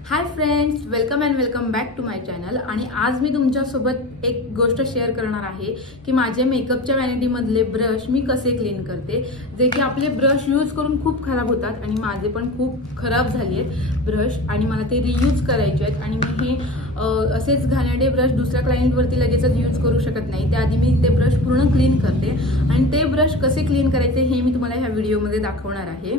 High friends, welcome and welcome back to my channel. आणि आज मी तुमच्यासोबत एक गोष्ट शेअर करणार आहे की माझे मेकअपच्या वॅनिटीमधले ब्रश मी कसे क्लीन करते, जे की आपले ब्रश यूज करून खूप खराब होतात आणि माझे पण खूप खराब झाले आहेत ब्रश आणि मला ते रियूज करायचे आहेत। आणि मी हे असेच घाणेरडे ब्रश दुसऱ्या क्लायंटवरती लगेचच यूज करू शकत नाही, त्याआधी मी ते ब्रश पूर्ण क्लीन करते आणि ते ब्रश कसे क्लीन करायचे हे मी तुम्हाला ह्या व्हिडिओमध्ये दाखवणार आहे।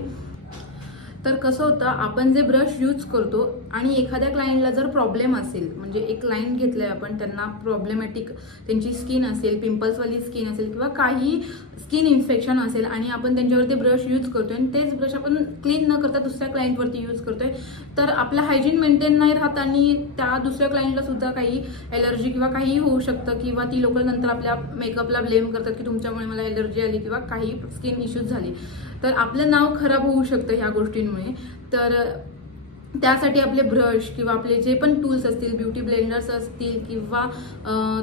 तर कसं होतं, आपण जे ब्रश यूज करतो आणि एखाद्या क्लायंटला जर प्रॉब्लेम असेल, म्हणजे एक क्लायंट घेतलंय आपण, त्यांना प्रॉब्लेमॅटिक त्यांची स्किन असेल, पिंपल्सवाली स्किन असेल किंवा काही स्किन इन्फेक्शन असेल आणि आपण त्यांच्यावर ते ब्रश यूज करतोय आणि तेच ब्रश आपण क्लीन न करता दुसऱ्या क्लायंटवरती यूज करतोय, तर आपलं हायजीन मेंटेन नाही राहत आणि त्या दुसऱ्या क्लायंटला सुद्धा काही एलर्जी किंवा काही होऊ शकतं किंवा ती लोक नंतर आपल्या मेकअपला ब्लेम करतात की तुमच्यामुळे मला एलर्जी आली किंवा काही स्किन इश्यूज झाले, तर आपलं नाव खराब होऊ शकतं ह्या गोष्टींमुळे। तर त्यासाठी आपले ब्रश किंवा आपले जे पण टूल्स असतील, ब्युटी ब्लेंडर्स असतील किंवा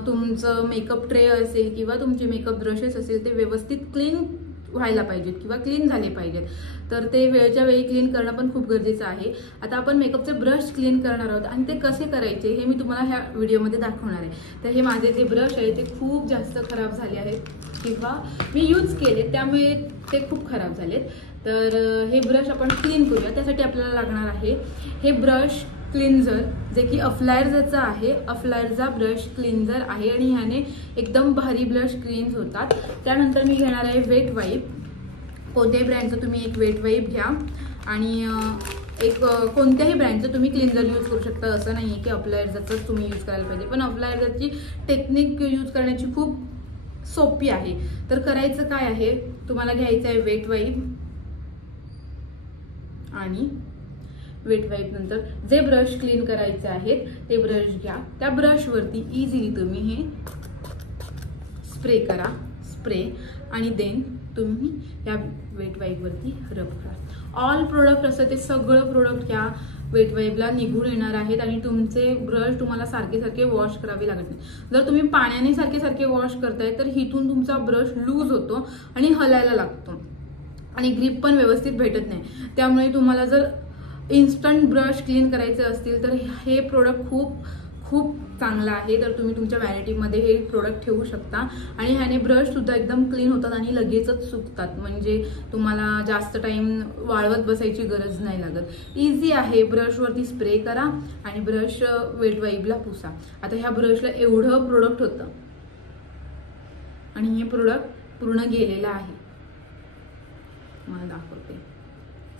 तुमचं मेकअप ट्रे असेल किंवा तुमचे मेकअप ब्रशेस असेल, ते व्यवस्थित क्लीन व्हायला पाहिजेत किंवा क्लीन झाले पाहिजेत। तर ते वेळच्या वेळी क्लीन करणं पण खूप गरजेचं आहे। आता आपण मेकअपचे ब्रश क्लीन करणार आहोत आणि ते कसे करायचे हे मी तुम्हाला ह्या व्हिडिओमध्ये दाखवणार आहे। तर हे माझे जे ब्रश आहे ते खूप जास्त खराब झाले आहेत किंवा मी यूज केले त्यामुळे ते खूप खराब झालेत। तर हे ब्रश आपण क्लीन करूया। त्यासाठी आपल्याला लागणार आहे हे ब्रश क्लिन्झर, जे की अफ्लायर्सचा आहे। अफ्लायर्सचा ब्रश क्लिन्झर आहे आणि ह्याने एकदम भारी ब्रश क्लीन होतात। त्यानंतर मी घेणार आहे वेट वाईप। कोणत्याही ब्रँडचं तुम्ही एक वेट वाईप घ्या आणि एक कोणत्याही ब्रँडचं तुम्ही क्लिन्झर यूज करू शकता, असं नाही आहे की अफ्लायर्सचाच तुम्ही यूज करायला पाहिजे, पण अफ्लायर्सची टेक्निक यूज करण्याची खूप सोपी आहे। तर करायचं काय आहे, तुम्हाला घ्यायचं आहे वेट वाईप आणि वेट वाईप नंतर जे ब्रश क्लीन करायचे आहेत ते ब्रश घ्या। त्या ब्रशवरती इझिली तुम्ही हे स्प्रे करा, स्प्रे, आणि देन तुम्ही या वेट वाईपवरती रब करा। ऑल प्रोडक्ट असं ते सगळं प्रोडक्ट या वेट वाईपला निघून येणार आहेत आणि तुमचे ब्रश तुम्हाला सारखे सारखे वॉश करावे लागत नाही। जर तुम्ही पाण्याने सारखे सारखे वॉश करताय तर हिथून तुमचा ब्रश लूज होतो आणि हलायला लागतो आणि ग्रिप पण व्यवस्थित भेटत नाही। त्यामुळे तुम्हाला जर इन्स्टंट ब्रश क्लीन करायचे असतील तर हे प्रोडक्ट खूप खूप चांगलं आहे। तर तुम्ही तुमच्या वॅनिटीमध्ये हे प्रोडक्ट ठेवू शकता आणि ह्याने ब्रश सुद्धा एकदम क्लीन होतात आणि लगेचच सुकतात, म्हणजे तुम्हाला जास्त टाइम वाळवत बसायची गरज नाही लागत। इझी आहे। ब्रशवरती स्प्रे करा आणि ब्रश वेट वाईपला पुसा। आता ह्या ब्रशला एवढं प्रोडक्ट होतं आणि हे प्रोडक्ट पूर्ण गेलेलं आहे, मला दाखवते।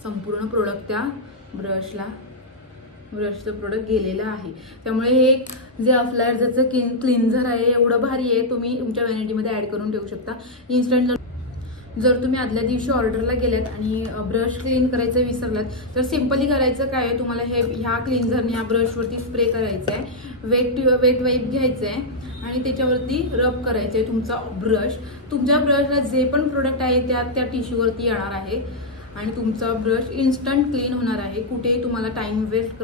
संपूर्ण प्रोडक्ट त्या ब्रशचं प्रोडक्ट गेलेलं आहे। त्यामुळे हे जे अफ्लायर्सचं क्लिन्झर आहे एवढं भारी आहे, तुम्ही तुमच्या वॅनिटीमध्ये ऍड करून ठेवू शकता इन्स्टंट। जर तुम्ही आदल्या दिवशी ऑर्डरला गेलात आणि ब्रश क्लीन करायचं विसरलात तर सिंपली करायचं काय आहे, तुम्हाला ह्या क्लिन्झरने या ब्रशवरती स्प्रे करायचं आहे, वेट वाईप घ्यायचं आहे आणि त्याच्यावरती रब करायचं आहे तुमचा ब्रश। तुमच्या ब्रशला जे पण प्रोडक्ट आहे त्या टिश्यूवरती येणार आहे आणि तुमचा ब्रश इन्स्टंट क्लीन होणार आहे। कुठेही तुम्हाला टाइम वेस्ट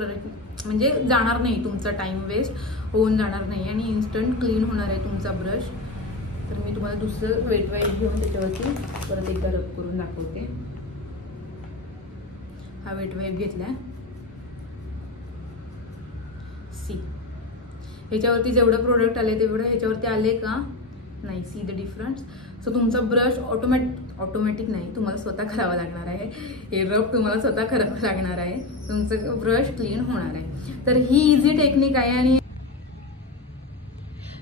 म्हणजे जाणार नाही, तुमचा टाइम वेस्ट होऊन जाणार नाही आणि इन्स्टंट क्लीन होणार आहे तुमचा ब्रश। तर मी तुम्हाला दुसरं वेट वाईप घेऊन त्याच्यावरती परत एकदा रब करून दाखवते। हा वेट वाईप घेतलाय, सी ह्याच्यावरती जेवढं प्रोडक्ट आले तेवढं ह्याच्यावरती आले का नाही, सी द डिफरन्स। सो तुमचा ब्रश ऑटोमॅटिक नाही, तुम्हाला स्वतः करावा लागणार आहे, हे रब तुम्हाला स्वतः करावं लागणार आहे, तुमचं ब्रश क्लीन होणार आहे। तर ही इझी टेक्निक आहे आणि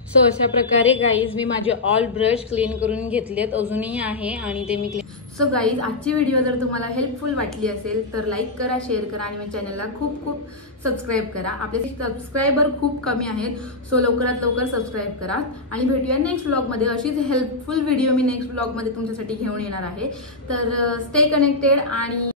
सो अशा प्रकारे गाईज मी माझे ऑल ब्रश क्लीन करून घेतलेत, अजूनही आहे आणि ते मी क्लीन। सो गाईज, आजची व्हिडिओ जर तुम्हाला हेल्पफुल वाटली असेल तर लाईक करा, शेअर करा आणि माझ्या चॅनलला खूप खूप सबस्क्राईब करा। आपले सबस्क्रायबर खूप कमी आहेत, सो लवकरात लवकर सबस्क्राईब करा आणि भेटूया नेक्स्ट व्लॉगमध्ये। अशीच हेल्पफुल व्हिडिओ मी नेक्स्ट व्लॉगमध्ये तुमच्यासाठी घेऊन येणार आहे। तर स्टे कनेक्टेड आणि